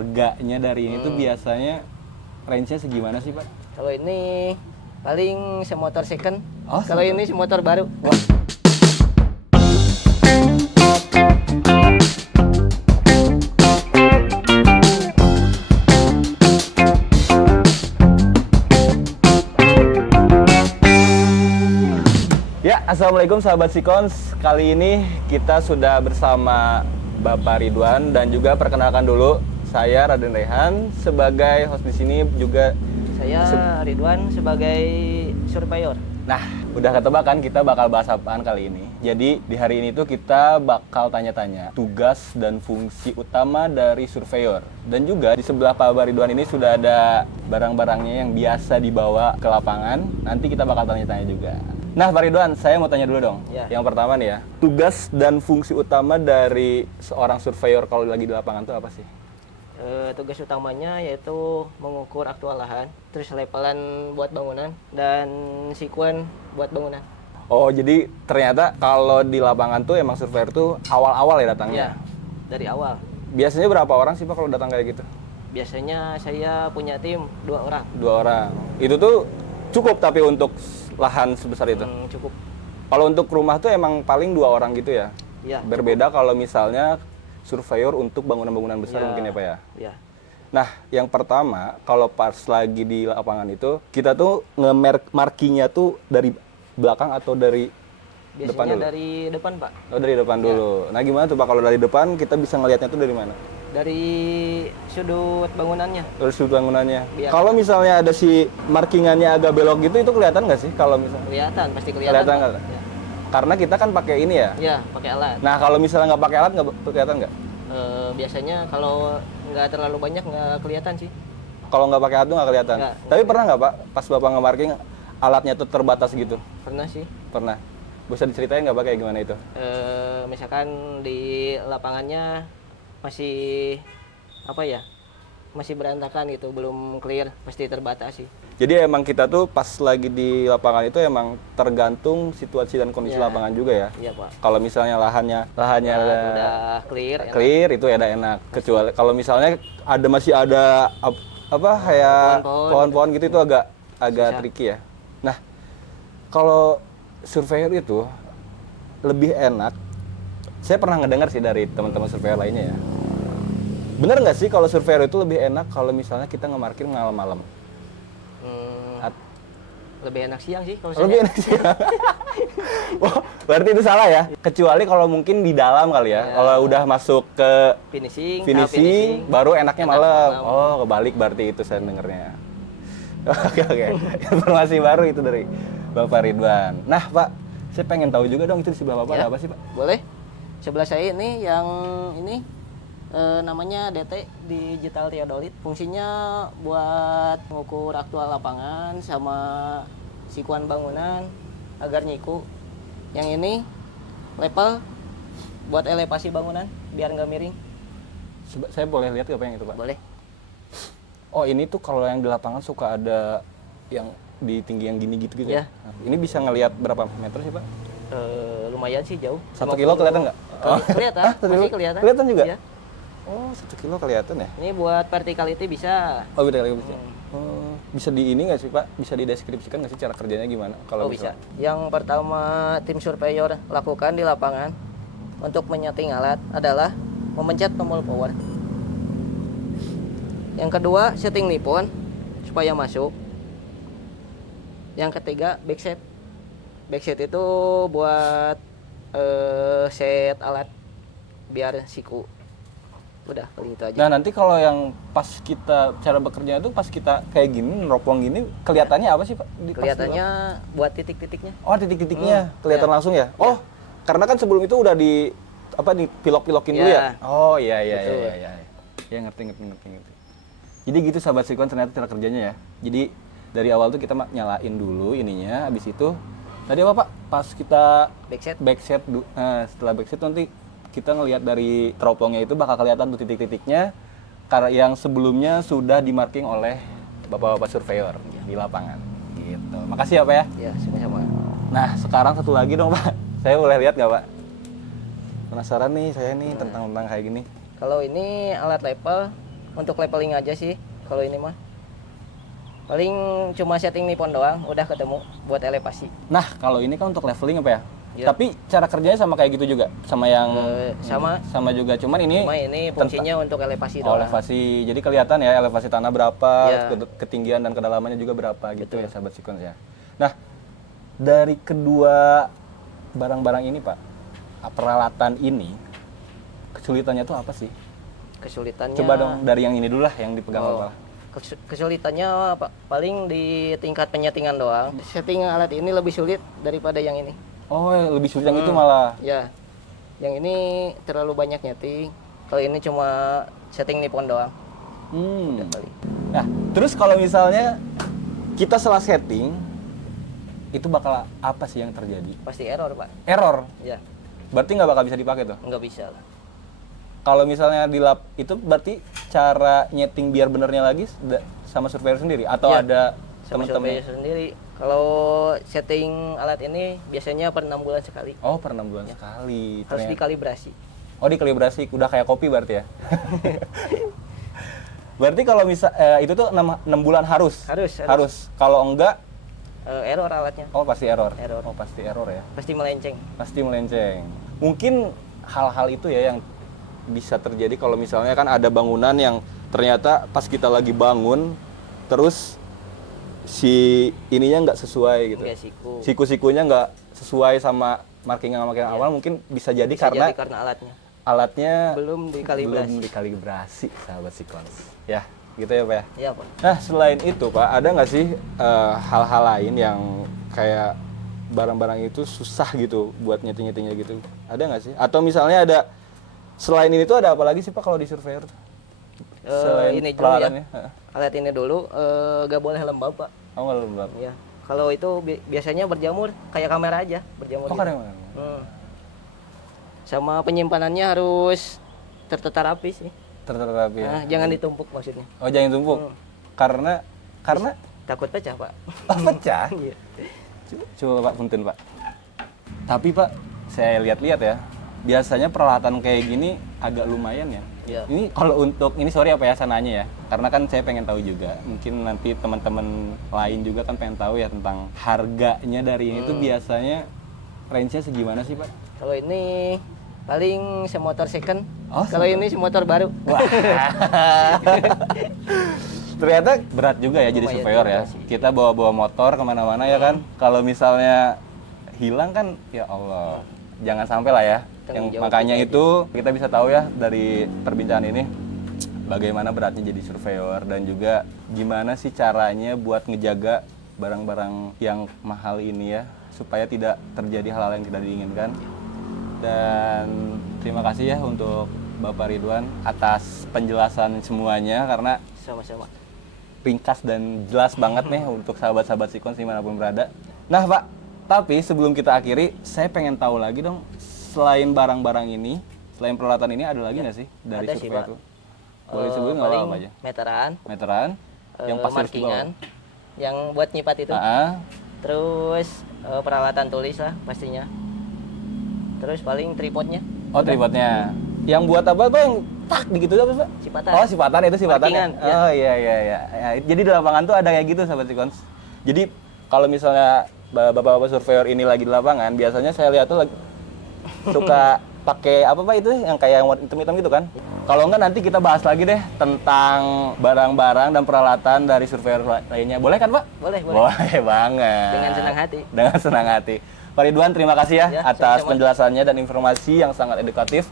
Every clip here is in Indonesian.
harganya dari ini tuh biasanya range-nya segimana sih Pak? Kalau ini paling semotor second. Oh, kalau ini semotor baru. Wah. Ya, assalamualaikum sahabat Sikons. Kali ini kita sudah bersama Bapak Ridwan dan juga perkenalkan dulu saya Raden Rehan sebagai host di sini juga. Saya Ridwan sebagai surveyor. Nah, udah ketebak kan kita bakal bahas apaan kali ini. Jadi di hari ini tuh kita bakal tanya-tanya tugas dan fungsi utama dari surveyor. Dan juga di sebelah Pak Ridwan ini sudah ada barang-barangnya yang biasa dibawa ke lapangan. Nanti kita bakal tanya-tanya juga. Nah, Pak Ridwan, saya mau tanya dulu dong. Ya. Yang pertama nih ya, tugas dan fungsi utama dari seorang surveyor kalau lagi di lapangan tuh apa sih? Tugas utamanya yaitu mengukur aktual lahan, terus levelan buat bangunan, dan sekuen buat bangunan. Oh, jadi ternyata kalau di lapangan tuh emang surveyor tuh awal-awal ya datangnya? Ya, dari awal. Biasanya berapa orang sih Pak kalau datang kayak gitu? Biasanya saya punya tim 2 orang. 2 orang. Itu tuh cukup tapi untuk lahan sebesar itu? Cukup. Kalau untuk rumah tuh emang paling 2 orang gitu ya? Ya, Berbeda kalau misalnya surveyor untuk bangunan-bangunan besar mungkin ya Pak ya? Ya. Nah, yang pertama kalau pas lagi di lapangan itu kita tuh nge-markingnya tuh dari belakang atau dari Biasanya depan dulu? dari depan, Pak. Oh, dari depan dulu. Nah, gimana tuh Pak kalau dari depan kita bisa ngelihatnya tuh dari mana? Dari sudut bangunannya. Dari sudut bangunannya. Biar- Kalau misalnya ada si markingannya agak belok gitu, itu kelihatan nggak sih kalau misalnya? Kelihatan, pasti kelihatan. Kelihatan Pak. nggak? Karena kita kan pakai ini ya. Ya, pakai alat. Nah, kalau misalnya nggak pakai alat nggak kelihatan nggak? Biasanya kalau nggak terlalu banyak nggak kelihatan sih. Kalau nggak pakai alat tuh nggak kelihatan. Nggak. Tapi pernah nggak Pak, pas Bapak nge-marking alatnya tuh terbatas gitu? Pernah sih. Pernah. Bisa diceritain nggak Pak kayak gimana itu? Misalkan di lapangannya masih apa ya? Masih berantakan gitu, belum clear, pasti terbatas sih. Jadi emang kita tuh pas lagi di lapangan itu emang tergantung situasi dan kondisi Ya. lapangan juga ya. Iya, Pak. Kalau misalnya lahannya Udah clear, enak. clear itu ya ada enak. Kecuali kalau misalnya masih ada apa kayak Pohon-pohon. pohon-pohon gitu itu agak Susah. tricky ya. Nah, kalau surveyor itu lebih enak. Saya pernah ngedengar sih dari teman-teman surveyor lainnya ya. Bener nggak sih kalau surveyor itu lebih enak kalau misalnya kita nge-marking malam-malam? Lebih enak siang sih kalau Lebih saya. enak sih. Wah, berarti itu salah ya. Kecuali kalau mungkin di dalam kali ya. Ya. Kalau udah masuk ke Finishing, tahap finishing, baru enaknya Enak malam. malam. Oh, kebalik berarti itu saya dengernya. Oke. Informasi baru itu dari Bapak Ridwan. Nah, Pak, saya pengen tahu juga dong itu di sebelah Bapak Ya. ada apa sih, Pak? Boleh. Sebelah saya ini yang ini namanya DT Digital Theodolit. Fungsinya buat mengukur aktual lapangan sama sikuan bangunan agar nyiku. Yang ini level buat elevasi bangunan biar nggak miring. Saya boleh lihat nggak Pak yang itu, Pak? Boleh. Oh, ini tuh kalau yang di lapangan suka ada yang di tinggi yang gini gitu ya. Ya. Nah, ini bisa ngelihat berapa meter sih, Pak? Lumayan sih jauh. 1 kilo kelihatan nggak? Kelihatan. Ah, 1 kilo? Masih kelihatan. Kelihatan juga? Iya. Oh, 1 kilo kelihatan ya? Ini buat verticality bisa. Oh, beda lagi bisa. Oh, bisa di ini nggak sih Pak? Bisa dideskripsikan nggak sih cara kerjanya gimana? Kalau Bisa. misal- Yang pertama tim surveyor lakukan di lapangan untuk menyeting alat adalah memencet tombol power. Yang kedua, setting nipon supaya masuk. Yang ketiga, backset. Backset itu buat set alat biar siku. Udah, paling itu aja. Nah, nanti kalau yang pas kita cara bekerja itu pas kita kayak gini neropong gini kelihatannya apa sih Pak? Pas Kelihatannya buat titik-titiknya. di- Oh, titik-titiknya kelihatan ya. langsung ya? Oh, karena kan sebelum itu udah di apa dipilok-pilokin dulu ya? Ya. Oh, iya. Betul. Ya, ngerti. Jadi gitu sahabat Sikon ternyata cara kerjanya ya. Jadi dari awal tuh kita nyalain dulu ininya, habis itu tadi apa Pak? Pas kita backset, setelah backset nanti kita ngelihat dari teropongnya itu bakal kelihatan tuh titik-titiknya karena yang sebelumnya sudah dimarking oleh bapak-bapak surveyor di lapangan. Gitu. Makasih ya Pak ya. Ya, sama-sama. Nah sekarang satu lagi dong Pak. Saya boleh lihat nggak Pak? Penasaran nih saya nih tentang kayak gini. Kalau ini alat level untuk leveling aja sih kalau ini mah. Paling cuma setting nipon doang, udah ketemu buat elevasi. Nah, kalau ini kan untuk leveling apa ya? Iya. Tapi cara kerjanya sama kayak gitu juga, sama yang Sama juga. Cuman ini cuma ini fungsinya untuk elevasi doang. elevasi. Jadi kelihatan ya elevasi tanah berapa, Iya. ketinggian dan kedalamannya juga berapa gitu ya sahabat Sikons ya. Nah, dari kedua barang-barang ini Pak, peralatan ini kesulitannya tuh apa sih? Kesulitannya. Coba dong dari yang ini dulu lah, yang dipegang Pak. Kesulitannya paling di tingkat penyetingan doang. Setting alat ini lebih sulit daripada yang ini. Oh, lebih sulit yang itu malah. Ya, yang ini terlalu banyak nyeting. Kalau ini cuma setting nipon doang. Udah kali. Nah, terus kalau misalnya kita salah setting, itu bakal apa sih yang terjadi? Pasti error, Pak. Error. Ya, Berarti nggak bakal bisa dipakai tuh. nggak bisa lah. Kalau misalnya di lab itu berarti cara nyeting biar benernya lagi sama surveyor sendiri atau Ya, ada sama teman-teman? surveyor sendiri. Kalau setting alat ini biasanya per 6 bulan sekali. Oh, per 6 bulan sekali. Harus ternyata. dikalibrasi. Oh, dikalibrasi, udah kayak kopi berarti ya. Berarti kalau itu tuh 6 bulan harus. Harus. Kalau enggak, Error alatnya. oh pasti error. Error. Oh, pasti error ya. Pasti melenceng. Pasti melenceng. Mungkin hal-hal itu ya yang bisa terjadi kalau misalnya kan ada bangunan yang ternyata pas kita lagi bangun terus si ininya nggak sesuai gitu. Nggak siku. Siku-sikunya nggak sesuai sama marking awal, mungkin bisa jadi Bisa karena jadi karena alatnya belum dikalibrasi. belum dikalibrasi, sahabat Sikons. Ya, gitu ya Pak ya. Iya, Pak. Nah, selain itu Pak, ada nggak sih hal-hal lain yang kayak barang-barang itu susah gitu buat nyeting-nyetingnya gitu? Ada nggak sih? Atau misalnya ada selain ini tuh ada apa lagi sih Pak kalau di surveyor? Selain Ini dulu peralatannya? ya. Alat ini dulu nggak boleh lembab, Pak. Oh, nggak lembab. Ya. Kalau itu biasanya berjamur kayak kamera aja, berjamur. Oh, gitu. kadang-kadang. Sama penyimpanannya harus tertata rapi sih. Terterapi ya. Nah, jangan ditumpuk maksudnya. Oh, jangan tumpuk. Karena Takut pecah, Pak. oh, pecah. Iya. Coba Pak, punten Pak. Tapi Pak, saya lihat-lihat ya, biasanya peralatan kayak gini agak lumayan ya. Iya. Ini kalau untuk, ini sorry apa ya sananya ya, karena kan saya pengen tahu juga, mungkin nanti teman-teman lain juga kan pengen tahu ya tentang harganya dari ini tuh biasanya range-nya segimana sih Pak? Kalau ini paling semotor second. Oh, kalau ini semotor baru. Wah. Ternyata berat juga ya jadi Lumayan surveyor juga ya. sih. Kita bawa-bawa motor kemana-mana ya kan. Kalau misalnya hilang kan, ya Allah, jangan sampai lah ya. Tanggung jawab Makanya kita itu kita bisa tahu ya dari perbincangan ini bagaimana beratnya jadi surveyor dan juga gimana sih caranya buat ngejaga barang-barang yang mahal ini ya supaya tidak terjadi hal-hal yang tidak diinginkan. Dan terima kasih ya untuk Bapak Ridwan atas penjelasan semuanya karena Sama-sama. ringkas dan jelas banget nih untuk sahabat-sahabat Sikons dimanapun berada. Nah Pak, tapi sebelum kita akhiri, saya pengen tahu lagi dong, selain barang-barang ini, selain peralatan ini ada lagi nggak sih dari Ada sih, survei Pak. itu? Boleh sebutin nggak Paling apa aja? meteran, Meteran, yang pasti harus dibawa. markingan, yang buat nyipat itu. Terus peralatan tulis lah pastinya. Terus paling tripodnya. Oh, tripodnya. Yang buat apa Pak? Yang tak begitu apa Pak? Sipatan. Oh, sipatan itu sipatan. Markingan, ya. Oh iya. Ya, jadi di lapangan tuh ada kayak gitu sahabat Sikons. Jadi kalau misalnya bapak-bapak surveyor ini lagi di lapangan, biasanya saya lihat tuh lagi suka pakai apa Pak itu yang kayak warna hitam-hitam gitu kan? Kalau enggak nanti kita bahas lagi deh tentang barang-barang dan peralatan dari surveyor lainnya. Boleh kan Pak? Boleh. Boleh banget. Dengan senang hati. Dengan senang hati. Pak Ridwan, terima kasih ya, Ya, atas sama-sama. penjelasannya dan informasi yang sangat edukatif.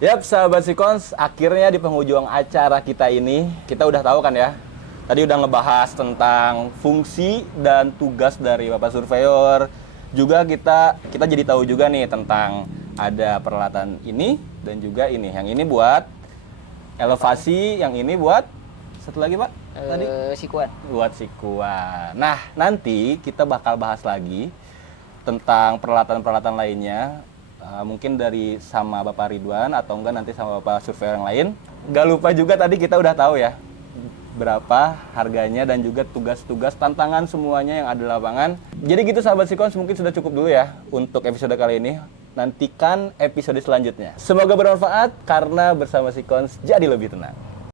Yap, sahabat Sikons, akhirnya di penghujung acara kita ini, kita udah tahu kan ya, tadi udah ngebahas tentang fungsi dan tugas dari Bapak Surveyor. Juga kita jadi tahu juga nih tentang ada peralatan ini dan juga ini. Yang ini buat elevasi, yang ini buat satu lagi Pak? Tadi? Sikuan. Buat sikuan. Nah, nanti kita bakal bahas lagi tentang peralatan-peralatan lainnya, mungkin dari sama Bapak Ridwan atau enggak nanti sama Bapak surveyor yang lain. Gak lupa juga tadi kita udah tahu ya berapa harganya dan juga tugas-tugas tantangan semuanya yang ada di lapangan. Jadi gitu sahabat Sikons, mungkin sudah cukup dulu ya untuk episode kali ini. Nantikan episode selanjutnya. Semoga bermanfaat karena bersama Sikons jadi lebih tenang.